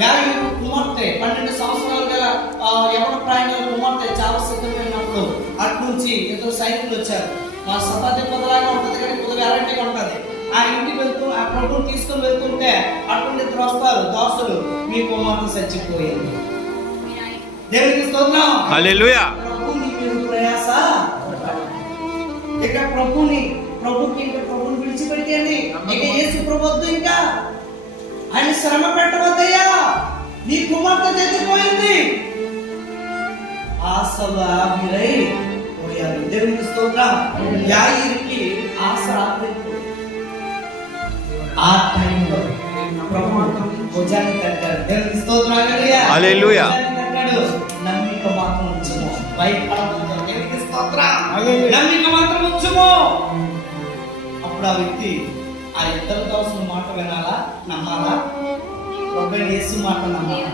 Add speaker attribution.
Speaker 1: యారు కుమార్తె పన్నెండు సంవత్సరాలు గల యవన ప్రాయంలో కుమార్తె చాలా సిద్ధమైనప్పుడు అటు నుంచి ఇద్దరు సైనికులు వచ్చారు. మా సభాధిపతిలాగా ఉంటుంది కానీ కొద్దిగా వెరైటీగా ఉంటుంది. ఆ ఇంటికి వెళ్తూ ఆ ప్రభుని తీసుకొని వెళ్తుంటే అటువంటి ఇద్దరు వస్తారు దాసులు మీ కుమార్తె చచ్చిపోయింది దేవునికి స్తోత్రం.
Speaker 2: హల్లెలూయా.
Speaker 1: ప్రభుని మీరు ప్రయాస. ఇక ప్రభుని ప్రభుకి ఇంకా ప్రభుని విడిచిపెట్టండి ఇక యేసు ప్రభు వద్దు ఇంకా. ఆయన శ్రమ పెట్టవద్దయ్యా. ఆశలు ఆవిరై పోయారు దేవునికి స్తోత్రం యాయిరికి ఆశ ఆవిరైపోయింది ఆ టైంలో ప్రభు భుజాన్ని కట్టారు దేవునికి స్తోత్రం హల్లెలూయా.
Speaker 2: హల్లెలూయా.
Speaker 1: భుజాన్ని కట్టాడు నమ్మిక మాత్రం ఉంచుము భయపడవద్దు దేవునికి స్తోత్రం
Speaker 2: హల్లెలూయా.
Speaker 1: నమ్మిక మాత్రం ఉంచుము అప్పుడు ఆ వ్యక్తి ఆ ఇద్దరు దోసిన మాట వినాలా నమ్మాలా ప్రభు యేసు మాట నమ్మాలా